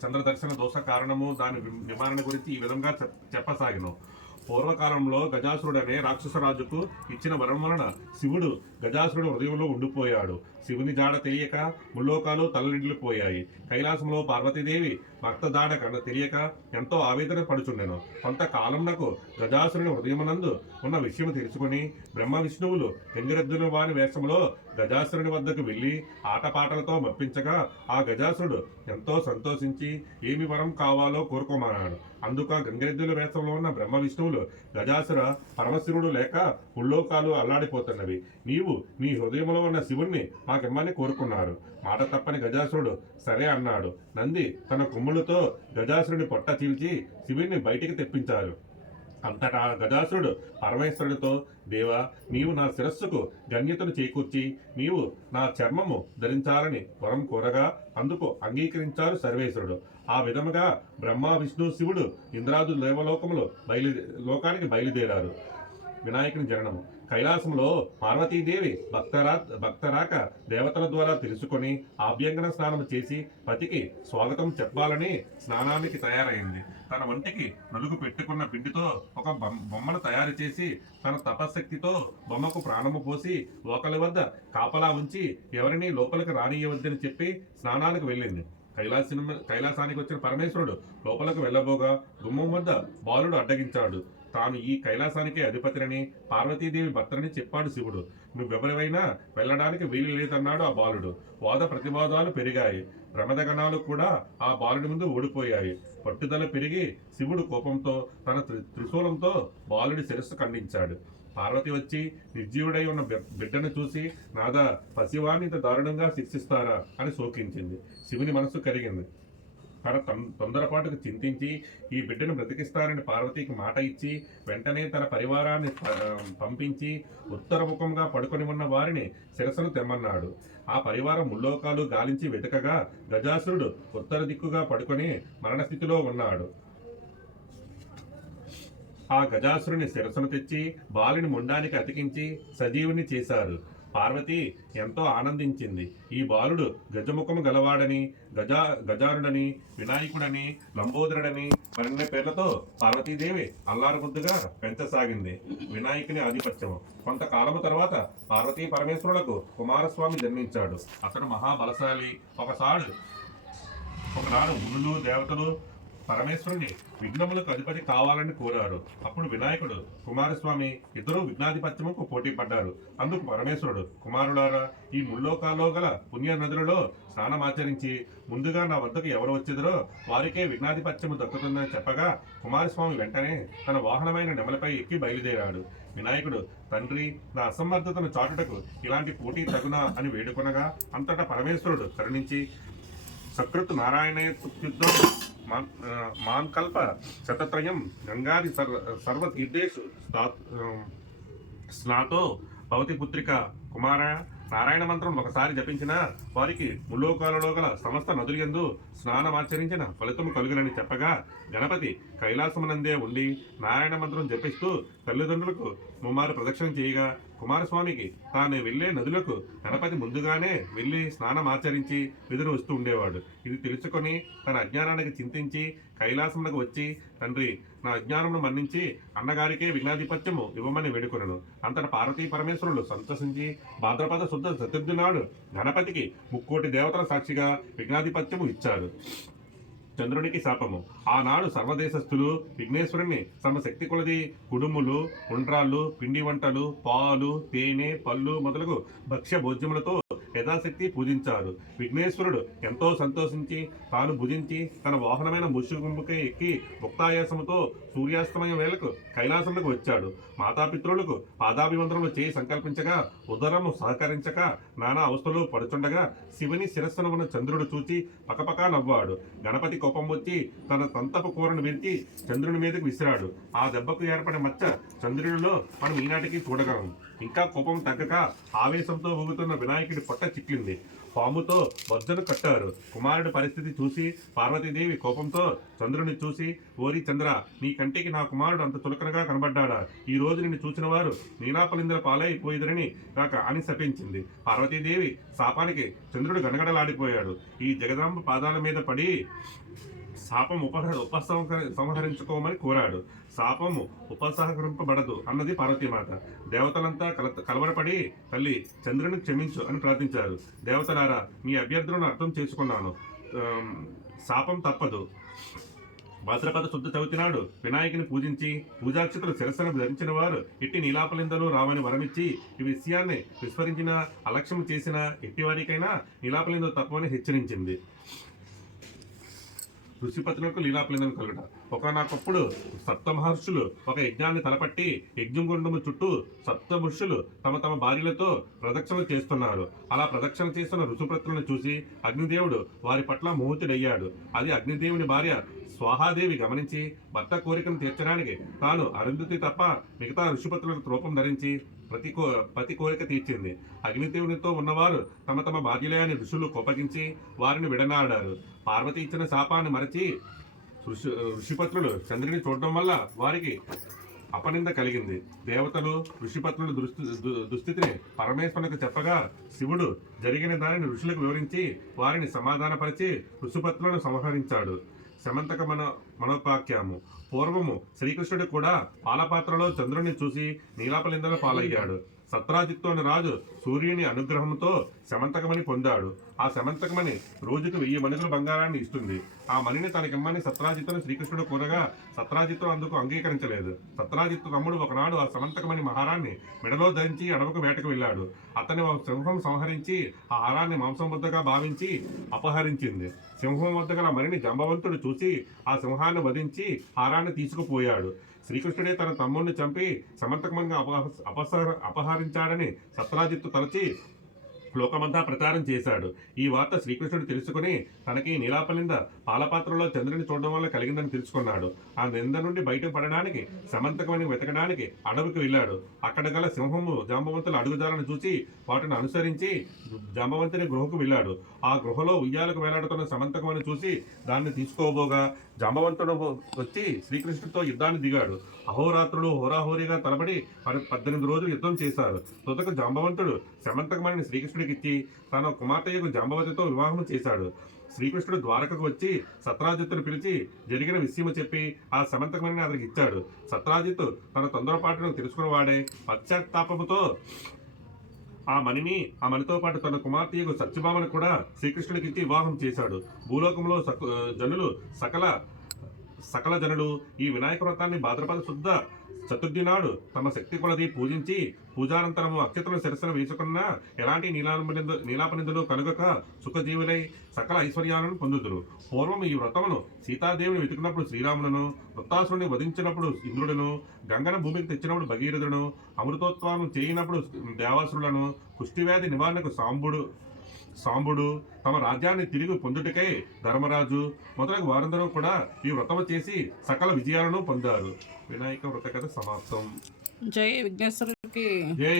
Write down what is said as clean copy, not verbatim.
చంద్రదర్శన దోష కారణము దాని నివారణ గురించి ఈ విధంగా చెప్పసాగిన. పూర్వకాలంలో గజాసురుడనే రాక్షసరాజుకు ఇచ్చిన వరం వలన శివుడు గజాసురుడి హృదయంలో ఉండిపోయాడు. శివుని జాడ తెలియక ముల్లోకాలు తలనిండిపోయాయి. కైలాసంలో పార్వతీదేవి భక్త జాడ తెలియక ఎంతో ఆవేదన పడుచుండెను. కొంతకాలంనకు గజాసురుని హృదయమునందు ఉన్న విషయం తెలుసుకుని బ్రహ్మ విష్ణువులు గంగిరెద్దుల వారి వేషంలో గజాసురుని వద్దకు వెళ్లి ఆటపాటలతో మప్పించగా ఆ గజాసురుడు ఎంతో సంతోషించి ఏమి వరం కావాలో కోరుకోమన్నాడు. అందుక గంగిరెద్దుల వేషంలో ఉన్న బ్రహ్మ విష్ణువులు గజాసుర పరమశివుడు లేక ఉల్లోకాలు అల్లాడిపోతున్నవి, నీవు నీ హృదయంలో ఉన్న శివుణ్ణి మాకిమ్మని కోరుకున్నారు. మాట తప్పని గజాసురుడు సరే అన్నాడు. నంది తన కొమ్ములతో గజాసురుని పొట్ట చీల్చి శివుణ్ణి బయటికి తెప్పించారు. అంతటా గజాసురుడు పరమేశ్వరుడితో, దేవా, నీవు నా శిరస్సుకు గణ్యతను చేకూర్చి నీవు నా చర్మము ధరించాలని వరం కోరగా అందుకు అంగీకరించారు సర్వేశ్వరుడు. ఆ విధముగా బ్రహ్మ విష్ణు శివుడు ఇంద్రాదు దేవలోకములు లోకానికి బయలుదేరారు. వినాయకుని జననము. కైలాసంలో పార్వతీదేవి భక్తరాక దేవతల ద్వారా తెలుసుకొని అభ్యంగన స్నానం చేసి పతికి స్వాగతం చెప్పాలని స్నానానికి తయారైంది. తన ఒంటికి నలుగు పెట్టుకున్న పిండితో ఒక బొమ్మను తయారు చేసి తన తపశక్తితో బొమ్మకు ప్రాణము పోసి ఒకరి వద్ద కాపలా ఉంచి ఎవరిని లోపలికి రానియవద్దని చెప్పి స్నానానికి వెళ్ళింది. కైలాసానికి వచ్చిన పరమేశ్వరుడు లోపలకు వెళ్ళబోగా గుమ్మం వద్ద బాలుడు అడ్డగించాడు. తాను ఈ కైలాసానికే అధిపతిని పార్వతీదేవి భర్తని చెప్పాడు శివుడు. నువ్వెవరివైనా వెళ్ళడానికి వీలు లేదన్నాడు ఆ బాలుడు. వాద ప్రతివాదాలు పెరిగాయి. ప్రమదగణాలు కూడా ఆ బాలుడి ముందు ఓడిపోయాయి. పట్టుదల పెరిగి శివుడు కోపంతో తన త్రిశూలంతో బాలుడి శిరస్సు ఖండించాడు. పార్వతి వచ్చి నిర్జీవుడై ఉన్న బిడ్డను చూసి, నాదా, పసివాణ్ణి ఇంత దారుణంగా శిక్షిస్తారా అని శోకించింది. శివుని మనసు కరిగింది. తన తొందరపాటుకు చింతించి ఈ బిడ్డను బ్రతికిస్తారని పార్వతికి మాట ఇచ్చి వెంటనే తన పరివారాన్ని పంపించి ఉత్తరముఖంగా పడుకొని ఉన్న వారిని శిరస్సును తెమ్మన్నాడు. ఆ పరివారం ముల్లోకాలు గాలించి వెతకగా గజాసురుడు ఉత్తర దిక్కుగా పడుకొని మరణస్థితిలో ఉన్నాడు. ఆ గజాసురుని శిరస్సును తెచ్చి బాలుని ముండానికి అతికించి సజీవుని చేశారు. పార్వతి ఎంతో ఆనందించింది. ఈ బాలుడు గజముఖము గలవాడని, గజారుడని, వినాయకుడని, లంబోదరుడని మరిన్ని పేర్లతో పార్వతీదేవి అల్లారుముద్దుగా పెంచసాగింది. వినాయకుని ఆధిపత్యము. కొంతకాలము తర్వాత పార్వతీ పరమేశ్వరులకు కుమారస్వామి జన్మించాడు. అతడు మహాబలశాలి. ఒకనాడు మునులు దేవతలు పరమేశ్వరుని విఘ్నములకు అధిపతి కావాలని కోరారు. అప్పుడు వినాయకుడు కుమారస్వామి ఇద్దరు విఘ్నాధిపత్యముకు పోటీ పడ్డారు. అందుకు పరమేశ్వరుడు, కుమారులారా, ఈ ముల్లోకాల్లో గల పుణ్య నదులలో స్నానమాచరించి ముందుగా నా వద్దకు ఎవరు వచ్చేదరో వారికే విఘ్నాధిపత్యము దక్కుతుందని చెప్పగా కుమారస్వామి వెంటనే తన వాహనమైన నెమలపై ఎక్కి బయలుదేరాడు. వినాయకుడు, తండ్రి, నా అసమర్థతను చాటుటకు ఇలాంటి పోటీ తగునా అని వేడుకొనగా అంతటా పరమేశ్వరుడు కరుణించి సకృత్ నారాయణేత్యుద్ధం మాంకల్ప శతత్రయం గంగాది సర్వతీర్థేషు స్నాతో భవతి పుత్రిక కుమార. నారాయణ మంత్రం ఒకసారి జపించిన వారికి ముల్లోకాలలో గల సమస్త నదులందు స్నానమాచరించిన ఫలితము కలుగునని చెప్పగా గణపతి కైలాసమునందే ఉండి నారాయణ మంత్రం జపిస్తూ తల్లిదండ్రులకు ముమ్మారు ప్రదక్షిణ చేయగా కుమారస్వామికి తాను వెళ్లే నదులకు గణపతి ముందుగానే వెళ్లి స్నానమాచరించి విధులు వస్తూ ఉండేవాడు. ఇది తెలుసుకొని తన అజ్ఞానానికి చింతించి కైలాసమునకు వచ్చి, తండ్రి, నా అజ్ఞానమును మన్నించి అన్నగారికే విఘ్నాధిపత్యము ఇవ్వమని వేడుకొనను. అంతటా పార్వతీ పరమేశ్వరులు సంతోషించి భాద్రపద శుద్ధ చతుర్థి నాడు గణపతికి 3,000,000 దేవతల సాక్షిగా విఘ్నాధిపత్యము ఇచ్చారు. చంద్రునికి శాపము. ఆనాడు సర్వదేశస్థులు విఘ్నేశ్వరుని తమ శక్తి కొలది కుడుములు, ఉండ్రాళ్ళు, పిండి వంటలు, పాలు, తేనె, పళ్ళు మొదలగు భక్ష్య భోజ్యములతో యథాశక్తి పూజించారు. విఘ్నేశ్వరుడు ఎంతో సంతోషించి తాను భుజించి తన వాహనమైన ముషుగుంబుకే ఎక్కి ముక్తాయాసముతో సూర్యాస్తమయం వేళకు కైలాసములకు వచ్చాడు. మాతాపితృలకు పాదాభివందనలు చేయి సంకల్పించగా ఉదరము సహకరించక నానా అవస్థలు పడుచుండగా శివుని శిరస్సును ఉన్న చంద్రుడు చూచి పకపకా నవ్వాడు. గణపతి కోపం వచ్చి తన తంతపు కూరను విరిచి చంద్రుని మీదకు విసిరాడు. ఆ దెబ్బకు ఏర్పడిన మచ్చ చంద్రునిలో మనం ఈనాటికి చూడగలం. ఇంకా కోపం తగ్గక ఆవేశంతో ఊగుతున్న వినాయకుడి పొట్ట చిక్కింది. పాముతో వజ్జను కట్టారు. కుమారుడి పరిస్థితి చూసి పార్వతీదేవి కోపంతో చంద్రుని చూసి, ఓరి చంద్ర, నీ కంటికి నా కుమారుడు అంత చులకనగా కనబడ్డాడా? ఈ రోజు నిన్ను చూసిన వారు నీలాపలిందల పాలైపోయిదరని కాక అని శపించింది. పార్వతీదేవి శాపానికి చంద్రుడు గనగడలాడిపోయాడు. ఈ జగదాంబ పాదాల మీద పడి శాపం ఉపసంహరించుకోమని కోరాడు. శాపము ఉపసంహరింపబడదు అన్నది పార్వతీమాత. దేవతలంతా కలవరపడి తల్లి చంద్రుని క్షమించు అని ప్రార్థించారు. దేవతలారా, మీ అభ్యర్థులను అర్థం చేసుకున్నాను. శాపం తప్పదు. భాద్రపద శుద్ధ చవితి నాడు వినాయకుని పూజించి పూజాక్షతలు శిరస్సును ధరించిన వారు ఎట్టి నీలాపలిందలు రావని వరమిచ్చి ఈ విషయాన్ని విస్మరించిన అలక్ష్యం చేసిన ఎట్టి వారికైనా నీలాపలిందలు తప్పని హెచ్చరించింది. ఋషిపతులకు లీలాపలిందం కలుగుట. ఒకనొకప్పుడు సప్తమహర్షులు ఒక యజ్ఞాన్ని తలపట్టి యజ్ఞగుండము చుట్టూ సప్తమహర్షులు తమ తమ భార్యలతో ప్రదక్షిణలు చేస్తున్నారు. అలా ప్రదక్షిణ చేస్తున్న ఋషిపతులను చూసి అగ్నిదేవుడు వారి పట్ల మోహితుడయ్యాడు. అది అగ్నిదేవుని భార్య స్వాహాదేవి గమనించి భర్త కోరికను తీర్చడానికి తాను అరుంధతి తప్ప మిగతా ఋషిపతులకు రూపం ధరించి ప్రతి కోరిక తీర్చింది. అగ్నిదేవునితో ఉన్నవారు తమ తమ భార్యలే అని ఋషులు కోపగించి వారిని విడనాడారు. పార్వతి ఇచ్చిన శాపాన్ని మరచి ఋషిపత్రులు చంద్రుని చూడడం వల్ల వారికి అపనింద కలిగింది. దేవతలు ఋషిపత్రుల దుస్థితిని పరమేశ్వరునికి చెప్పగా శివుడు జరిగిన దానిని ఋషులకు వివరించి వారిని సమాధానపరిచి ఋషిపత్రులను సంహరించాడు. శమంతక మనోపాఖ్యాము. పూర్వము శ్రీకృష్ణుడు కూడా పాలపాత్రలో చంద్రుని చూసి నీలాపలిందల పాలయ్యాడు. సత్రాజిత్తు అనే రాజు సూర్యుని అనుగ్రహంతో శమంతకమణి పొందాడు. ఆ శమంతకమణి రోజుకు 1000 మణుగుల బంగారాన్ని ఇస్తుంది. ఆ మణిని తనకిమ్మని సత్రాజిత్తును శ్రీకృష్ణుడు కోరగా సత్రాజిత్తు అందుకు అంగీకరించలేదు. సత్రాజిత్తు తమ్ముడు ఒకనాడు ఆ శమంతకమణి మహారాన్ని మెడలో ధరించి అడవుకు వేటకు వెళ్ళాడు. అతని సింహం సంహరించి ఆ హారాన్ని మాంసం ముద్దగా భావించి అపహరించింది. సింహం వద్ద గల మణిని జంబవంతుడు చూసి ఆ సింహాన్ని వధించి హారాన్ని తీసుకుపోయాడు. శ్రీకృష్ణుడే తన తమ్ముడిని చంపి సమంతకమంగా అపహరించాడని సత్రాజిత్తు తలచి లోకమంతా ప్రచారం చేశాడు. ఈ వార్త శ్రీకృష్ణుడు తెలుసుకుని తనకి నీలాపలింద పాలపాత్రలో చంద్రుని చూడడం వల్ల కలిగిందని తెలుసుకున్నాడు. ఆ నింద నుండి బయటపడడానికి సమంతకమని వెతకడానికి అడవికి వెళ్ళాడు. అక్కడ గల సింహము జాంబవంతుల అడుగుదాలను చూసి వాటిని అనుసరించి జాంబవంతుని గృహకు వెళ్ళాడు. ఆ గృహలో ఉయ్యాలకు వేలాడుతున్న సమంతకమని చూసి దాన్ని తీసుకోబోగా జాంబవంతుడు వచ్చి శ్రీకృష్ణుడితో యుద్ధాన్ని దిగాడు. అహోరాత్రులు హోరాహోరీగా తలబడి 18 రోజులు యుద్ధం చేశారు. తుదకు జాంబవంతుడు సమంతకమణిని శ్రీకృష్ణుడికి ఇచ్చి తన కుమార్తెయకు జాంబవతితో వివాహం చేశాడు. శ్రీకృష్ణుడు ద్వారకకు వచ్చి సత్రాజిత్తును పిలిచి జరిగిన విషయము చెప్పి ఆ సమంతకమణిని అతనికి ఇచ్చాడు. సత్రాజిత్తు తన తొందరపాటును తెలుసుకున్నవాడే పశ్చాత్తాపముతో ఆ మణితో పాటు తన కుమార్తెకు సత్యభామను కూడా శ్రీకృష్ణుడికి ఇచ్చి వివాహం చేశాడు. భూలోకంలో జనులు సకల జనులు ఈ వినాయక వ్రతాన్ని భాద్రపద శుద్ధ చతుర్థి నాడు తమ శక్తి కొలది పూజించి పూజానంతరము అక్షతలను శిరస్సును వేసుకున్న ఎలాంటి నీలాపనిందులు కనుగక సుఖజీవులై సకల ఐశ్వర్యాలను పొందుదురు. పూర్వం ఈ వ్రతమును సీతాదేవిని వెతికినప్పుడు శ్రీరాములను, వృత్తాసురుని వధించినప్పుడు ఇంద్రుడును, గంగన భూమికి తెచ్చినప్పుడు భగీరథుడును, అమృతోత్సవం చేయనప్పుడు దేవాసురులను, కుష్టివ్యాధి నివారణకు సాంబుడు, తమ రాజ్యాన్ని తిరిగి పొందుటకై ధర్మరాజు మొదలగు వారందరూ కూడా ఈ వ్రతము చేసి సకల విజయాలను పొందారు. వినాయక వ్రత కథ సమాప్తం. జై విఘ్నేశ్వరుడికి జై.